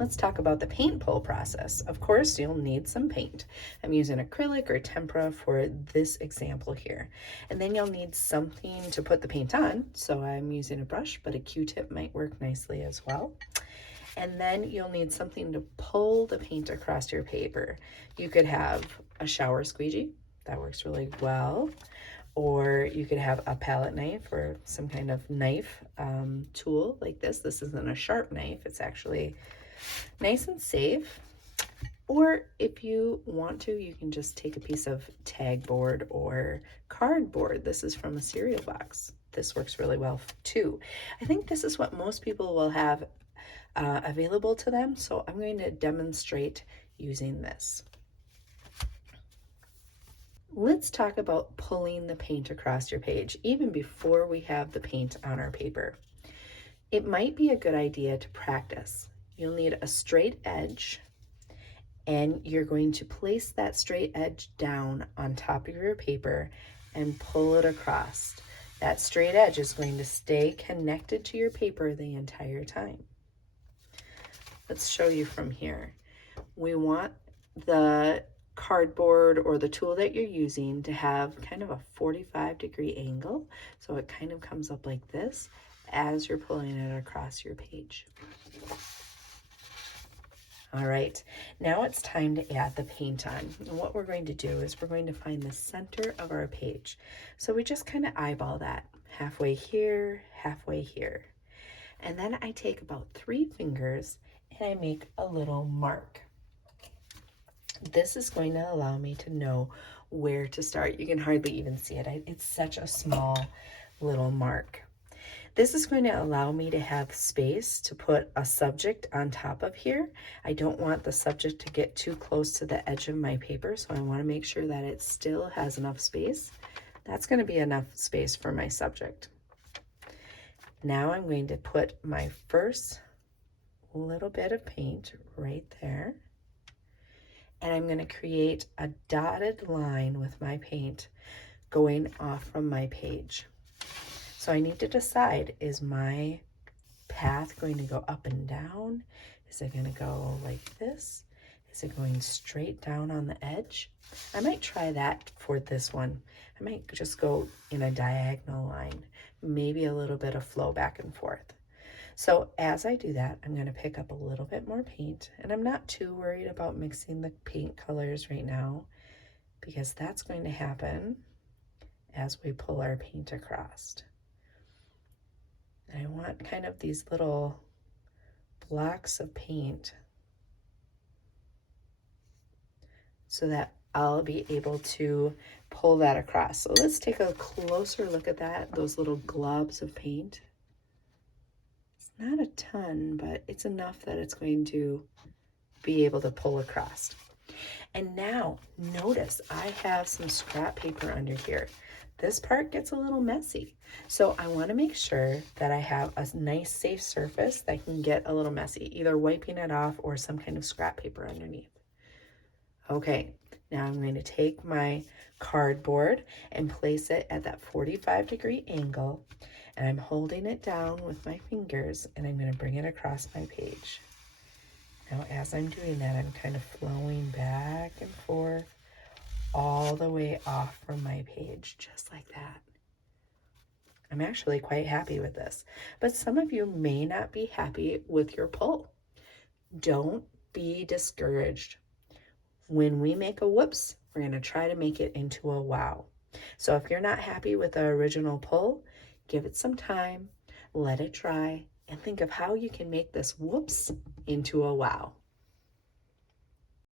let's talk about the paint pull process. Of course, you'll need some paint. I'm using acrylic or tempera for this example here. And then you'll need something to put the paint on. So I'm using a brush, but a Q-tip might work nicely as well. And then you'll need something to pull the paint across your paper. You could have a shower squeegee, that works really well. Or you could have a palette knife or some kind of knife tool like this. This isn't a sharp knife, it's actually nice and safe. Or if you want to, you can just take a piece of tag board or cardboard. This is from a cereal box. This works really well too. I think this is what most people will have available to them, so I'm going to demonstrate using this. Let's talk about pulling the paint across your page, even before we have the paint on our paper. It might be a good idea to practice. You'll need a straight edge, and you're going to place that straight edge down on top of your paper and pull it across. That straight edge is going to stay connected to your paper the entire time. Let's show you from here. We want the cardboard or the tool that you're using to have kind of a 45-degree angle, so it kind of comes up like this as you're pulling it across your page. All right, now it's time to add the paint on. And what we're going to do is we're going to find the center of our page. So we just kind of eyeball that, halfway here, halfway here. And then I take about 3 fingers and I make a little mark. This is going to allow me to know where to start. You can hardly even see it. It's such a small little mark. This is going to allow me to have space to put a subject on top of here. I don't want the subject to get too close to the edge of my paper, so I want to make sure that it still has enough space. That's going to be enough space for my subject. Now I'm going to put my first little bit of paint right there. And I'm going to create a dotted line with my paint going off from my page. So I need to decide, is my path going to go up and down? Is it going to go like this? Is it going straight down on the edge? I might try that for this one. I might just go in a diagonal line, maybe a little bit of flow back and forth. So as I do that, I'm going to pick up a little bit more paint, and I'm not too worried about mixing the paint colors right now because that's going to happen as we pull our paint across. And I want kind of these little blocks of paint so that I'll be able to pull that across. So let's take a closer look at that, those little globs of paint. Not a ton, but it's enough that it's going to be able to pull across. And now notice I have some scrap paper under here. This part gets a little messy. So I want to make sure that I have a nice safe surface that can get a little messy, either wiping it off or some kind of scrap paper underneath. Okay, now I'm going to take my cardboard and place it at that 45-degree angle, and I'm holding it down with my fingers, and I'm going to bring it across my page. Now, as I'm doing that, I'm kind of flowing back and forth all the way off from my page, just like that. I'm actually quite happy with this, but some of you may not be happy with your pull. Don't be discouraged. When we make a whoops, we're going to try to make it into a wow. So if you're not happy with the original pull, give it some time, let it dry, and think of how you can make this whoops into a wow.